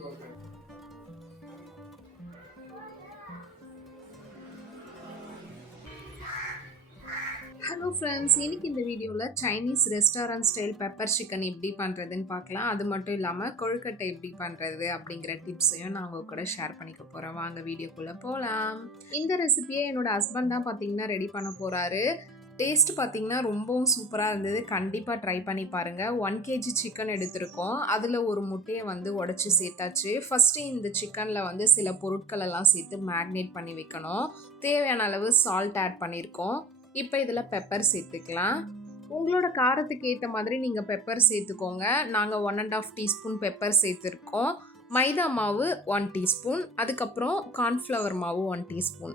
Hello friends இன்றைக்கி இந்த வீடியோவில் Chinese restaurant style pepper chicken எப்படி பண்ணுறதுன்னு பார்க்கலாம். அது மட்டும் இல்லாமல் கொழுக்கட்டை எப்படி பண்ணுறது அப்படிங்கிற டிப்ஸையும் நான் உங்கள் கூட ஷேர் பண்ணிக்க போகிறேன் வாங்க வீடியோக்குள்ளே போகலாம் இந்த ரெசிபியை என்னோடய ஹஸ்பண்ட் தான் பார்த்தீங்கன்னா ரெடி பண்ண போகிறாரு டேஸ்ட் பார்த்தீங்கன்னா ரொம்பவும் சூப்பராக இருந்தது. கண்டிப்பாக ட்ரை பண்ணி பாருங்கள் ஒன் கேஜி சிக்கன் எடுத்திருக்கோம். அதில் ஒரு முட்டையை வந்து உடச்சி சேர்த்தாச்சு. ஃபஸ்ட்டு இந்த சிக்கனில் வந்து சில பொருட்கள் எல்லாம் சேர்த்து மேக்னேட் பண்ணி வைக்கணும். தேவையான அளவு சால்ட் ஆட் பண்ணியிருக்கோம். இப்போ இதில் பெப்பர் சேர்த்துக்கலாம். உங்களோட காரத்துக்கு ஏற்ற மாதிரி நீங்கள் பெப்பர் சேர்த்துக்கோங்க. நாங்கள் one and half teaspoon pepper சேர்த்துருக்கோம். மைதா மாவு ஒன் டீஸ்பூன் அதுக்கப்புறம் கார்ன்ஃப்ளவர் மாவு ஒன் டீஸ்பூன்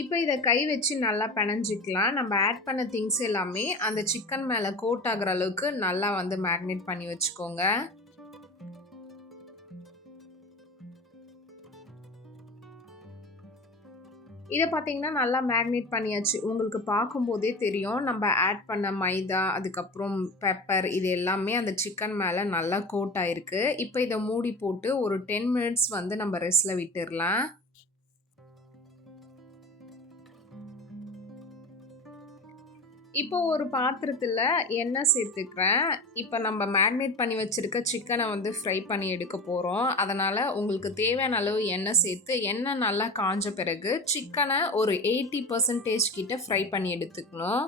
இப்போ இதை கை வச்சு நல்லா பிணைஞ்சிக்கலாம். நம்ம ஆட் பண்ண திங்ஸ் எல்லாமே அந்த சிக்கன் மேலே கோட் ஆகிற அளவுக்கு நல்லா வந்து மேக்னேட் பண்ணி வச்சுக்கோங்க. இதை பார்த்தீங்கன்னா நல்லா மேக்னேட் பண்ணியாச்சு. உங்களுக்கு பார்க்கும்போதே தெரியும். நம்ம ஆட் பண்ண மைதா அதுக்கப்புறம் பெப்பர் இது எல்லாமே அந்த சிக்கன் மேலே நல்லா கோட் ஆயிருக்கு. இப்போ இதை மூடி போட்டு ஒரு டென் மினிட்ஸ் வந்து நம்ம ரெஸ்ட்டில் விட்டுடலாம் இப்போ ஒரு பாத்திரத்தில் எண்ணெய் சேர்த்துக்கிறேன். இப்போ நம்ம மேக்னேட் பண்ணி வச்சுருக்க சிக்கனை வந்து ஃப்ரை பண்ணி எடுக்க போகிறோம் அதனால் உங்களுக்கு தேவையான அளவு எண்ணெய் சேர்த்து எண்ணெய் நல்லா காஞ்ச பிறகு சிக்கனை ஒரு எயிட்டி பர்சன்டேஜ் கிட்ட ஃப்ரை பண்ணி எடுத்துக்கணும்.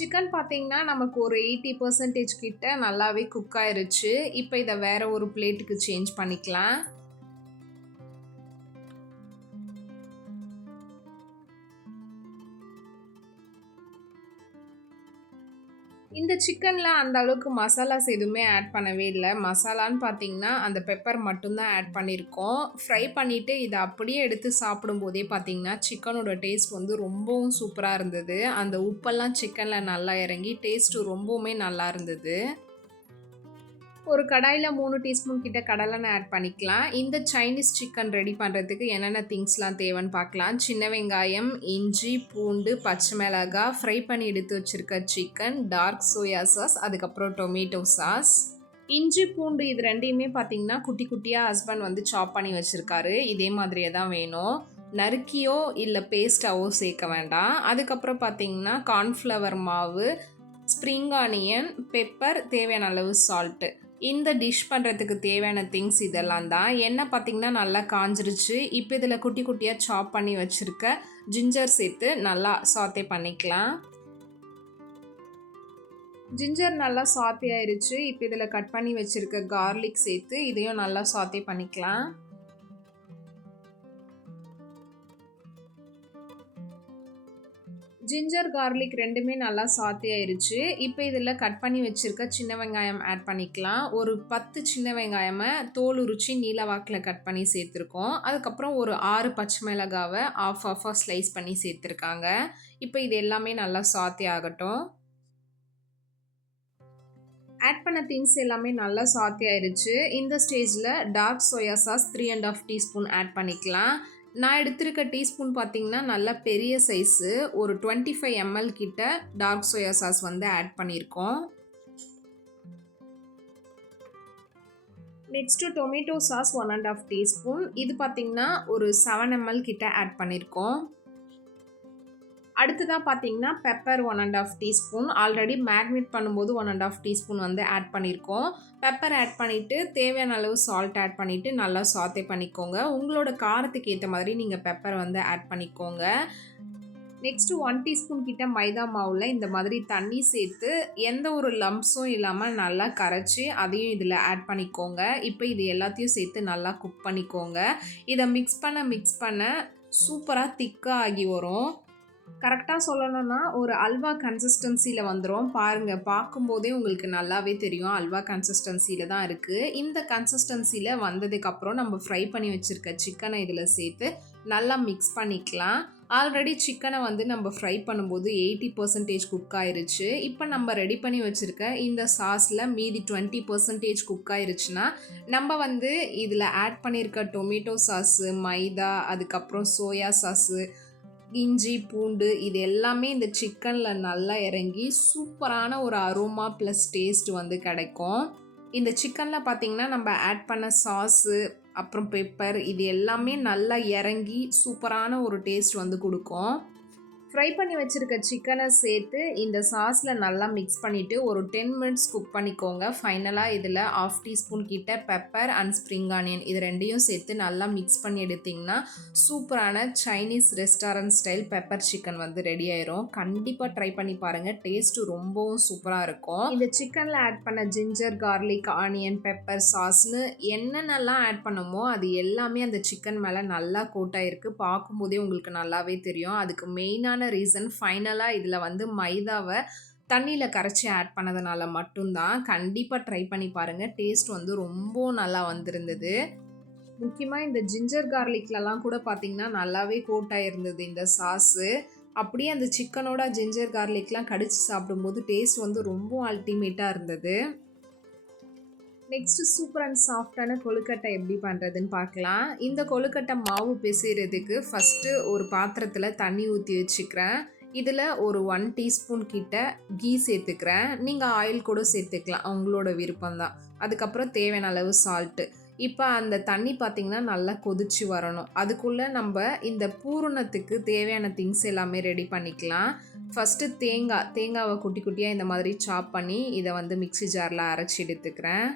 சிக்கன் பார்த்தீங்கன்னா நமக்கு ஒரு எயிட்டி பர்சன்டேஜ் கிட்ட நல்லாவே குக் ஆயிருச்சு. இப்போ இதை வேற ஒரு பிளேட்டுக்கு சேஞ்ச் பண்ணிக்கலாம். இந்த சிக்கனில் அந்த அளவுக்கு மசாலாஸ் எதுவுமே ஆட் பண்ணவே இல்லை. மசாலான்னு பார்த்தீங்கன்னா அந்த பெப்பர் மட்டும்தான் ஆட் பண்ணியிருக்கோம். ஃப்ரை பண்ணிவிட்டு இதை அப்படியே எடுத்து சாப்பிடும்போதே பார்த்தீங்கன்னா சிக்கனோட டேஸ்ட் வந்து ரொம்பவும் சூப்பராக இருந்தது. அந்த உப்பெல்லாம் சிக்கனில் நல்லா இறங்கி டேஸ்ட்டு ரொம்பவுமே நல்லா இருந்தது. ஒரு கடாயில் மூணு டீஸ்பூன் கிட்ட கடலெண்ணெய் ஆட் பண்ணிக்கலாம். இந்த சைனீஸ் சிக்கன் ரெடி பண்ணுறதுக்கு என்னென்ன திங்ஸ்லாம் தேவைன்னு பார்க்கலாம். சின்ன வெங்காயம் இஞ்சி பூண்டு பச்சை மிளகாய் ஃப்ரை பண்ணி எடுத்து வச்சுருக்க சிக்கன் டார்க் சோயா சாஸ் அதுக்கப்புறம் டொமேட்டோ சாஸ் இஞ்சி பூண்டு இது ரெண்டையுமே பார்த்திங்கன்னா குட்டி குட்டியாக ஹஸ்பண்ட் வந்து சாப் பண்ணி வச்சுருக்காரு. இதே மாதிரியே தான் வேணும். நறுக்கியோ இல்லை பேஸ்ட்டாவோ சேர்க்க வேண்டாம். அதுக்கப்புறம் பார்த்தீங்கன்னா கார்ன்ஃப்ளவர் மாவு ஸ்ப்ரிங் ஆனியன் பெப்பர் தேவையான அளவு சால்ட்டு இந்த டிஷ் பண்ணுறதுக்கு தேவையான திங்ஸ் இதெல்லாம் தான். என்ன பார்த்திங்கன்னா நல்லா காஞ்சிருச்சு. இப்போ இதில் குட்டி குட்டியாக சாப் பண்ணி வச்சுருக்க ஜிஞ்சர் சேர்த்து நல்லா சாத்தே பண்ணிக்கலாம். ஜிஞ்சர் நல்லா சாத்தே ஆயிடுச்சு இப்போ இதில் கட் பண்ணி வச்சுருக்க கார்லிக் சேர்த்து இதையும் நல்லா சாத்தே பண்ணிக்கலாம். ஜிஞ்சர் கார்லிக் ரெண்டுமே நல்லா சாத்தியாயிருச்சு இப்போ இதில் கட் பண்ணி வச்சுருக்க சின்ன வெங்காயம் ஆட் பண்ணிக்கலாம். ஒரு பத்து சின்ன வெங்காயமை தோல் உரிச்சு நீல வாக்கில் கட் பண்ணி சேர்த்துருக்கோம். அதுக்கப்புறம் ஒரு ஆறு பச்சை மிளகாவை ஆஃப் ஆஃபாக ஸ்லைஸ் பண்ணி சேர்த்துருக்காங்க. இப்போ இது எல்லாமே நல்லா சாத்தி ஆகட்டும். ஆட் பண்ண திங்ஸ் எல்லாமே நல்லா சாத்தி இந்த ஸ்டேஜில் dark soya sauce three and half teaspoon add பண்ணிக்கலாம். நான் எடுத்திருக்க டீஸ்பூன் பார்த்திங்கன்னா நல்ல பெரிய சைஸு ஒரு டுவெண்ட்டி ஃபைவ் எம்எல் கிட்ட டார்க் சோயா சாஸ் வந்து ஆட் பண்ணியிருக்கோம். Next tomato sauce one and half teaspoon இது பார்த்திங்கன்னா ஒரு செவன் எம்எல் கிட்ட ஆட் பண்ணியிருக்கோம். அடுத்ததாக பார்த்தீங்கன்னா pepper one and half teaspoon already marinate பண்ணும்போது ஒன் அண்ட் ஆஃப் டீஸ்பூன் வந்து ஆட் பண்ணியிருக்கோம் பெப்பர் ஆட் பண்ணிவிட்டு தேவையான அளவு சால்ட் ஆட் பண்ணிவிட்டு நல்லா சாத்தே பண்ணிக்கோங்க. உங்களோட காரத்துக்கு ஏற்ற மாதிரி நீங்கள் பெப்பர் வந்து ஆட் பண்ணிக்கோங்க. நெக்ஸ்ட்டு ஒன் டீஸ்பூன் கிட்ட மைதா மாவில் இந்த மாதிரி தண்ணி சேர்த்து எந்த ஒரு லம்ப்ஸும் இல்லாமல் நல்லா கரைச்சி அதையும் இதில் ஆட் பண்ணிக்கோங்க. இப்போ இது எல்லாத்தையும் சேர்த்து நல்லா குக் பண்ணிக்கோங்க. இதை மிக்ஸ் பண்ண மிக்ஸ் பண்ண சூப்பராக திக்காக ஆகி வரும். கரெக்டாக சொல்லணும்னா ஒரு அல்வா கன்சிஸ்டன்சியில் வந்துடும் பாருங்கள் பார்க்கும்போதே உங்களுக்கு நல்லாவே தெரியும். அல்வா கன்சிஸ்டன்சியில் தான் இருக்குது இந்த கன்சிஸ்டன்சியில் வந்ததுக்கப்புறம் நம்ம ஃப்ரை பண்ணி வச்சுருக்க சிக்கனை இதில் சேர்த்து நல்லா மிக்ஸ் பண்ணிக்கலாம். ஆல்ரெடி சிக்கனை வந்து நம்ம ஃப்ரை பண்ணும்போது எயிட்டி பர்சன்டேஜ் குக் ஆயிருச்சு. இப்போ நம்ம ரெடி பண்ணி வச்சுருக்க இந்த சாஸில் மீதி டுவெண்ட்டி பர்சன்டேஜ் குக் ஆயிருச்சுன்னா நம்ம வந்து இதில் ஆட் பண்ணியிருக்க டொமேட்டோ சாஸு மைதா அதுக்கப்புறம் சோயா சாஸு இஞ்சி பூண்டு இது எல்லாமே இந்த சிக்கனில் நல்லா இறங்கி சூப்பரான ஒரு அரோமா ப்ளஸ் டேஸ்ட் வந்து கிடைக்கும். இந்த சிக்கனில் பார்த்தீங்கன்னா நம்ம ஆட் பண்ண சாஸு அப்புறம் பெப்பர் இது எல்லாமே நல்லா இறங்கி சூப்பரான ஒரு டேஸ்ட் வந்து கொடுக்கும். ஃப்ரை பண்ணி வச்சுருக்க சிக்கனை சேர்த்து இந்த சாஸில் நல்லா மிக்ஸ் பண்ணிவிட்டு ஒரு டென் மினிட்ஸ் குக் பண்ணிக்கோங்க. ஃபைனலாக இதில் ஆஃப் டீஸ்பூன் கிட்ட பெப்பர் அண்ட் ஸ்ப்ரிங் ஆனியன் இது ரெண்டையும் சேர்த்து நல்லா மிக்ஸ் பண்ணி எடுத்திங்கன்னா சூப்பரான Chinese restaurant style pepper chicken வந்து ரெடி ஆயிரும். கண்டிப்பாக ட்ரை பண்ணி பாருங்கள் டேஸ்ட்டு ரொம்பவும் சூப்பராக இருக்கும். இந்த சிக்கனில் ஆட் பண்ண ஜிஞ்சர் கார்லிக் ஆனியன் பெப்பர் சாஸ்னு என்னென்னலாம் ஆட் பண்ணமோ அது எல்லாமே அந்த சிக்கன் மேலே நல்லா கோட்டாயிருக்கு பார்க்கும்போதே உங்களுக்கு நல்லாவே தெரியும். அதுக்கு மெயினான ரீசன் ஃபைனலாக இதில் வந்து மைதாவை தண்ணியில் கரைச்சி ஆட் பண்ணதுனால மட்டும்தான். கண்டிப்பாக ட்ரை பண்ணி பாருங்கள் டேஸ்ட் வந்து ரொம்ப நல்லா வந்திருந்தது. முக்கியமாக இந்த ஜிஞ்சர் கார்லிக்லலாம் கூட பார்த்திங்கன்னா நல்லாவே கோட்டாக இருந்தது இந்த சாஸு அப்படியே அந்த சிக்கனோட ஜிஞ்சர் கார்லிக்லாம் கடிச்சு சாப்பிடும்போது டேஸ்ட் வந்து ரொம்ப அல்டிமேட்டாக இருந்தது. நெக்ஸ்ட்டு சூப்பர் அண்ட் சாஃப்டான கொழுக்கட்டை எப்படி பண்ணுறதுன்னு பார்க்கலாம். இந்த கொழுக்கட்டை மாவு பிசைகிறதுக்கு ஃபஸ்ட்டு ஒரு பாத்திரத்தில் தண்ணி ஊற்றி வச்சுக்கிறேன். இதில் ஒரு ஒன் டீஸ்பூன் கிட்ட கீ சேர்த்துக்கிறேன். நீங்கள் ஆயில் கூட சேர்த்துக்கலாம். உங்களோட விருப்பம்தான் அதுக்கப்புறம் தேவையான அளவு சால்ட்டு இப்போ அந்த தண்ணி பார்த்திங்கன்னா நல்லா கொதிச்சு வரணும். அதுக்குள்ளே நம்ம இந்த பூரணத்துக்கு தேவையான திங்ஸ் எல்லாமே ரெடி பண்ணிக்கலாம். ஃபஸ்ட்டு தேங்காய். தேங்காவை குட்டி குட்டியாக இந்த மாதிரி சாப் பண்ணி இதை வந்து மிக்ஸி ஜாரில் அரைச்சி எடுத்துக்கிறேன்.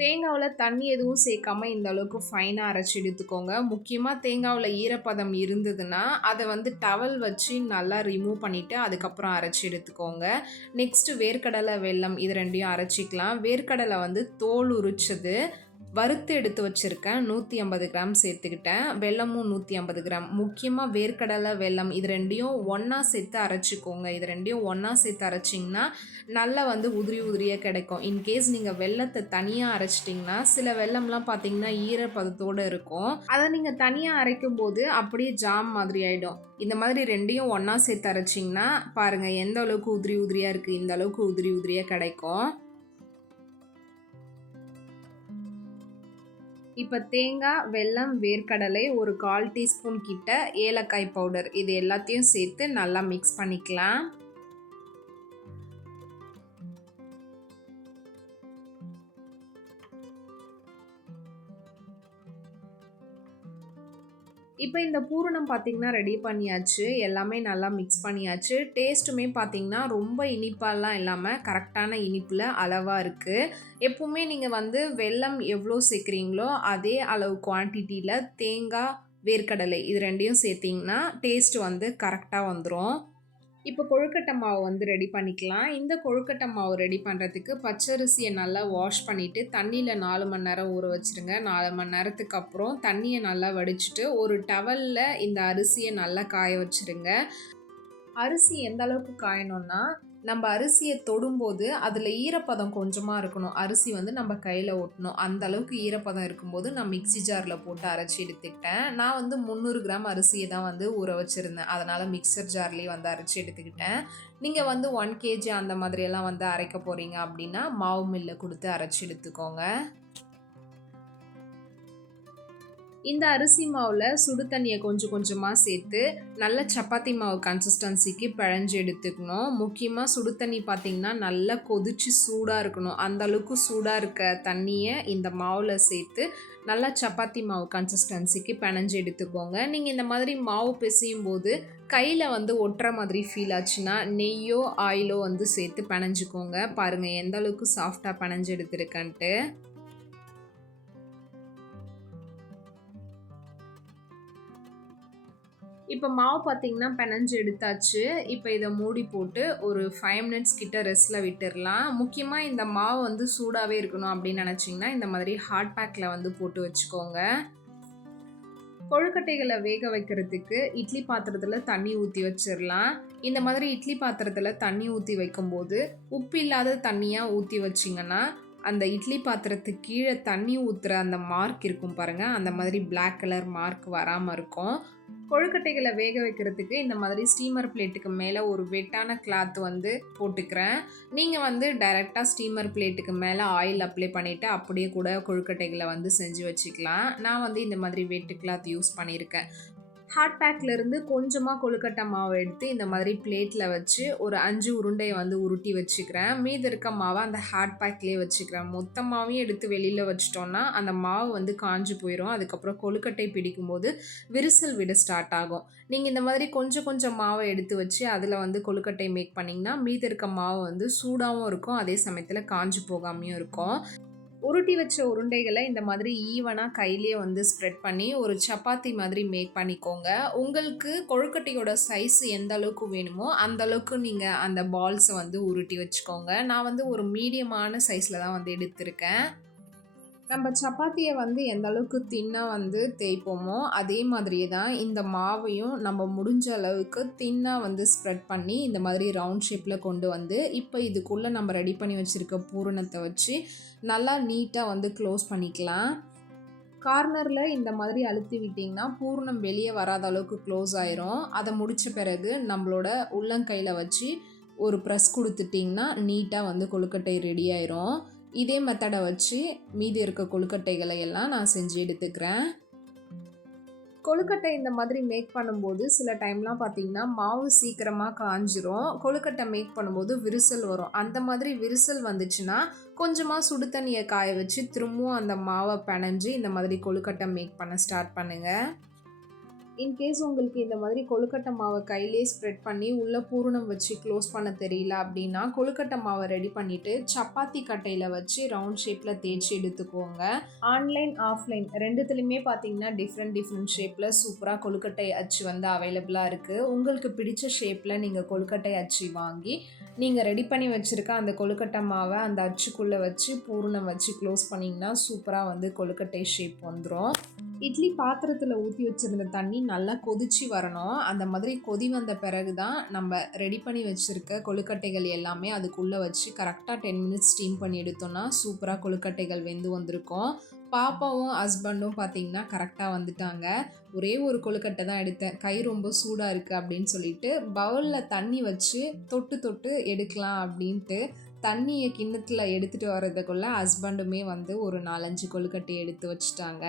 தேங்காவில் தண்ணி எதுவும் சேர்க்காம இந்த அளவுக்கு ஃபைனாக அரைச்சி எடுத்துக்கோங்க. முக்கியமாக தேங்காவில் ஈரப்பதம் இருந்ததுன்னா அதை வந்து டவல் வச்சு நல்லா ரிமூவ் பண்ணிவிட்டு அதுக்கப்புறம் அரைச்சி எடுத்துக்கோங்க. நெக்ஸ்ட்டு வேர்க்கடலை வெல்லம் இது ரெண்டையும் அரைச்சிக்கலாம். வேர்க்கடலை வந்து தோல் உரிச்சது. வறுத்து எடுத்து வச்சுருக்கேன். நூற்றி ஐம்பது கிராம் சேர்த்துக்கிட்டேன். வெல்லமும் நூற்றி ஐம்பது கிராம். முக்கியமாக வேர்க்கடலை வெல்லம் இது ரெண்டையும் ஒன்றா சேர்த்து அரைச்சிக்கோங்க. இது ரெண்டையும் ஒன்றா சேர்த்து அரைச்சிங்கன்னா நல்லா வந்து உதிரி உதிரியாக கிடைக்கும். இன்கேஸ் நீங்கள் வெள்ளத்தை தனியாக அரைச்சிட்டிங்கன்னா சில வெள்ளம்லாம் பார்த்தீங்கன்னா ஈரப்பதத்தோடு இருக்கும். அதை நீங்கள் தனியாக அரைக்கும் போது அப்படியே ஜாம் மாதிரி ஆகிடும் இந்த மாதிரி ரெண்டையும் ஒன்றா சேர்த்து அரைச்சிங்கன்னா பாருங்கள் எந்த அளவுக்கு உதிரி உதிரியாக இருக்குது இந்த அளவுக்கு உதிரி உதிரியாக கிடைக்கும். இப்போ தேங்காய் வெல்லம் வேர்க்கடலை ஒரு கால் டீஸ்பூன் கிட்ட ஏலக்காய் பவுடர் இது எல்லாத்தையும் சேர்த்து நல்லா மிக்ஸ் பண்ணிக்கலாம். இப்போ இந்த பூரணம் பார்த்திங்கன்னா ரெடி பண்ணியாச்சு. எல்லாமே நல்லா மிக்ஸ் பண்ணியாச்சு. டேஸ்ட்டுமே பார்த்திங்கன்னா ரொம்ப இனிப்பாலாம் இல்லாமல் கரெக்டான இனிப்பில் அளவாக இருக்குது எப்போவுமே நீங்கள் வந்து வெல்லம் எவ்வளோ சேர்க்குறீங்களோ அதே அளவு குவான்டிட்டியில் தேங்காய் வேர்க்கடலை இது ரெண்டையும் சேர்த்திங்கன்னா டேஸ்ட் வந்து கரெக்டாக வந்துடும் இப்போ கொழுக்கட்டை மாவு வந்து ரெடி பண்ணிக்கலாம். இந்த கொழுக்கட்டை மாவு ரெடி பண்ணுறதுக்கு பச்சரிசியை நல்லா வாஷ் பண்ணிவிட்டு தண்ணியில் நாலு மணி நேரம் ஊற வச்சுருங்க. நாலு மணி நேரத்துக்கு அப்புறம் தண்ணியை நல்லா வடிச்சிட்டு ஒரு டவலில் இந்த அரிசியை நல்லா காய வச்சுருங்க. அரிசி எந்த அளவுக்கு காயணும்னா நம்ம அரிசியை தொடும்போது அதில் ஈரப்பதம் கொஞ்சமாக இருக்கணும். அரிசி வந்து நம்ம கையில் ஒட்டணும். அந்த அளவுக்கு ஈரப்பதம் இருக்கும்போது நான் மிக்சி ஜாரில் போட்டு அரைச்சி எடுத்துக்கிட்டேன். நான் வந்து முந்நூறு கிராம் அரிசியை தான் வந்து ஊற வச்சுருந்தேன். அதனால் மிக்சர் ஜார்லேயே வந்து அரைச்சி எடுத்துக்கிட்டேன். நீங்கள் வந்து ஒன் கேஜி அந்த மாதிரியெல்லாம் வந்து அரைக்க போகிறீங்க அப்படின்னா மாவு மில்லை கொடுத்து அரைச்சி எடுத்துக்கோங்க. இந்த அரிசி மாவில் சுடு தண்ணியை கொஞ்சம் கொஞ்சமாக சேர்த்து நல்ல சப்பாத்தி மாவு கன்சிஸ்டன்சிக்கு பிழஞ்சு எடுத்துக்கணும். முக்கியமாக சுடு தண்ணி பார்த்திங்கன்னா நல்லா கொதிச்சு சூடாக இருக்கணும். அந்த அளவுக்கு சூடாக இருக்க தண்ணியை இந்த மாவில் சேர்த்து நல்லா சப்பாத்தி மாவு கன்சிஸ்டன்சிக்கு பிணைஞ்சு எடுத்துக்கோங்க. நீங்கள் இந்த மாதிரி மாவு பிசையும் போது கையில் வந்து ஒட்டுற மாதிரி ஃபீல் ஆச்சுன்னா நெய்யோ ஆயிலோ வந்து சேர்த்து பிணைஞ்சிக்கோங்க பாருங்கள் எந்த அளவுக்கு சாஃப்டாக பிணைஞ்சு எடுத்துருக்கன்ட்டு. இப்போ மாவு பார்த்தீங்கன்னா பெனஞ்சு எடுத்தாச்சு. இப்போ இதை மூடி போட்டு ஒரு ஃபைவ் மினிட்ஸ் கிட்ட ரெஸ்ட்டில் விட்டுடலாம் முக்கியமாக இந்த மாவு வந்து சூடாகவே இருக்கணும் அப்படின்னு நினச்சிங்கன்னா இந்த மாதிரி ஹாட் பேக்கில் வந்து போட்டு வச்சுக்கோங்க. கொழுக்கட்டைகளை வேக வைக்கிறதுக்கு இட்லி பாத்திரத்தில் தண்ணி ஊற்றி வச்சிடலாம் இந்த மாதிரி இட்லி பாத்திரத்தில் தண்ணி ஊற்றி வைக்கும்போது உப்பு இல்லாத தண்ணியாக ஊற்றி வச்சிங்கன்னா அந்த இட்லி பாத்திரத்துக்கு கீழே தண்ணி ஊற்றுற அந்த மார்க் இருக்கும் பாருங்கள் அந்த மாதிரி பிளாக் கலர் மார்க் வராமல் இருக்கும். கொழுக்கட்டைகளை வேக வைக்கிறதுக்கு இந்த மாதிரி ஸ்டீமர் பிளேட்டுக்கு மேலே ஒரு வெட்டான கிளாத் வந்து போட்டுக்கிறேன். நீங்கள் வந்து டைரெக்டாக ஸ்டீமர் பிளேட்டுக்கு மேலே ஆயில் அப்ளை பண்ணிவிட்டு அப்படியே கூட கொழுக்கட்டைகளை வந்து செஞ்சு வச்சுக்கலாம். நான் வந்து இந்த மாதிரி வெட்டு கிளாத் யூஸ் பண்ணியிருக்கேன். ஹாட் பேக்லேருந்து கொஞ்சமாக கொழுக்கட்டை மாவு எடுத்து இந்த மாதிரி பிளேட்டில் வச்சு ஒரு அஞ்சு உருண்டையை வந்து உருட்டி வச்சுக்கிறேன். மீதி இருக்க மாவை அந்த ஹாட் பேக்லேயே வச்சுக்கிறேன். மொத்த மாவையும் எடுத்து வெளியில் வச்சிட்டோன்னா அந்த மாவு வந்து காஞ்சு போயிடும் அதுக்கப்புறம் கொழுக்கட்டை பிடிக்கும்போது விரிசல் விட ஸ்டார்ட் ஆகும். நீங்கள் இந்த மாதிரி கொஞ்சம் கொஞ்சம் மாவை எடுத்து வச்சு அதில் வந்து கொழுக்கட்டை மேக் பண்ணிங்கன்னா மீதி இருக்க மாவு வந்து சூடாகவும் இருக்கும். அதே சமயத்தில் காஞ்சு போகாமையும் இருக்கும். உருட்டி வச்ச உருண்டைகளை இந்த மாதிரி ஈவனாக கையிலேயே வந்து ஸ்ப்ரெட் பண்ணி ஒரு சப்பாத்தி மாதிரி மேக் பண்ணிக்கோங்க. உங்களுக்கு கொழுக்கட்டையோட சைஸ் எந்த அளவுக்கு வேணுமோ அந்த அளவுக்கு நீங்கள் அந்த பால்ஸை வந்து உருட்டி வச்சுக்கோங்க. நான் வந்து ஒரு மீடியமான சைஸில் தான் வந்து எடுத்திருக்கேன். நம்ம சப்பாத்தியை வந்து எந்த அளவுக்கு தின்னாக வந்து தேய்ப்போமோ அதே மாதிரியே தான் இந்த மாவையும் நம்ம முடிஞ்ச அளவுக்கு தின்னாக வந்து ஸ்ப்ரெட் பண்ணி இந்த மாதிரி ரவுண்ட் ஷேப்பில் கொண்டு வந்து இப்போ இதுக்குள்ளே நம்ம ரெடி பண்ணி வச்சுருக்க பூரணத்தை வச்சு நல்லா நீட்டாக வந்து க்ளோஸ் பண்ணிக்கலாம். கார்னரில் இந்த மாதிரி அழுத்தி விட்டிங்கன்னா பூர்ணம் வெளியே வராத அளவுக்கு க்ளோஸ் ஆயிரும். அதை முடித்த பிறகு நம்மளோட உள்ளங்கையில் வச்சு ஒரு ப்ரெஸ் கொடுத்துட்டிங்கன்னா நீட்டாக வந்து கொழுக்கட்டை ரெடி ஆயிரும். இதே மெத்தடை வச்சு மீதி இருக்க கொழுக்கட்டைகளை எல்லாம் நான் செஞ்சு எடுத்துக்கிறேன். கொழுக்கட்டை இந்த மாதிரி மேக் பண்ணும்போது சில டைம்லாம் பார்த்தீங்கன்னா மாவு சீக்கிரமாக காஞ்சிரும். கொழுக்கட்டை மேக் பண்ணும்போது விரிசல் வரும். அந்த மாதிரி விரிசல் வந்துச்சுன்னா கொஞ்சமாக சுடு தண்ணியை காய வச்சு திரும்பவும் அந்த மாவை பிணைஞ்சு இந்த மாதிரி கொழுக்கட்டை மேக் பண்ண ஸ்டார்ட் பண்ணுங்கள் இன்கேஸ் உங்களுக்கு இந்த மாதிரி கொழுக்கட்டை மாவை கையிலே ஸ்ப்ரெட் பண்ணி உள்ளே பூரணம் வச்சு க்ளோஸ் பண்ண தெரியல அப்படின்னா கொழுக்கட்டை மாவை ரெடி பண்ணிவிட்டு சப்பாத்தி கட்டையில் வச்சு ரவுண்ட் ஷேப்பில் தேய்ச்சி எடுத்துக்கோங்க. ஆன்லைன் ஆஃப்லைன் ரெண்டுத்துலையுமே பார்த்தீங்கன்னா டிஃப்ரெண்ட் டிஃப்ரெண்ட் ஷேப்பில் சூப்பராக கொழுக்கட்டை அச்சு வந்து அவைலபிளாக இருக்குது உங்களுக்கு பிடிச்ச ஷேப்பில் நீங்கள் கொழுக்கட்டை அச்சு வாங்கி நீங்கள் ரெடி பண்ணி வச்சுருக்க அந்த கொழுக்கட்டை மாவை அந்த அச்சுக்குள்ளே வச்சு பூரணம் வச்சு க்ளோஸ் பண்ணிங்கன்னா சூப்பராக வந்து கொழுக்கட்டை ஷேப் வந்துடும் இட்லி பாத்திரத்தில் ஊற்றி வச்சுருந்த தண்ணி நல்லா கொதிச்சு வரணும். அந்த மாதிரி கொதி வந்த பிறகு தான் நம்ம ரெடி பண்ணி வச்சுருக்க கொழுக்கட்டைகள் எல்லாமே அதுக்குள்ளே வச்சு கரெக்டாக டென் மினிட்ஸ் ஸ்டீம் பண்ணி எடுத்தோன்னா சூப்பராக கொழுக்கட்டைகள் வெந்து வந்திருக்கும். பாப்பாவும் ஹஸ்பண்டும் பார்த்தீங்கன்னா கரெக்டாக வந்துட்டாங்க. ஒரே ஒரு கொழுக்கட்டை தான் எடுத்தேன். கை ரொம்ப சூடாக இருக்குது அப்படின்னு சொல்லிட்டு பவுலில் தண்ணி வச்சு தொட்டு தொட்டு எடுக்கலாம் அப்படின்ட்டு தண்ணியை கிண்ணத்தில் எடுத்துகிட்டு வர்றதுக்குள்ளே ஹஸ்பண்டுமே வந்து ஒரு நாலஞ்சு கொழுக்கட்டை எடுத்து வச்சுட்டாங்க.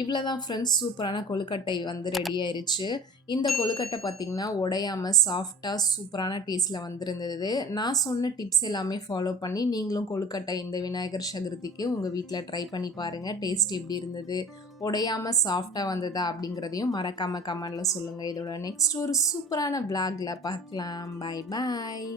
இவ்வளோ தான் ஃப்ரெண்ட்ஸ் சூப்பரான கொழுக்கட்டை வந்து ரெடி ஆயிருச்சு. இந்த கொழுக்கட்டை பார்த்திங்கன்னா உடையாமல் சாஃப்டாக சூப்பரான டேஸ்ட்டில் வந்திருந்தது. நான் சொன்ன டிப்ஸ் எல்லாமே ஃபாலோ பண்ணி நீங்களும் கொழுக்கட்டை இந்த விநாயகர் சதுர்த்திக்கு உங்கள் வீட்டில் ட்ரை பண்ணி பாருங்கள் டேஸ்ட் எப்படி இருந்தது? உடையாமல் சாஃப்டாக வந்ததா அப்படிங்கிறதையும் மறக்காமல் கமெண்டில் சொல்லுங்கள் இதோட நெக்ஸ்ட் ஒரு சூப்பரான விளாகில் பார்க்கலாம். பாய் பாய்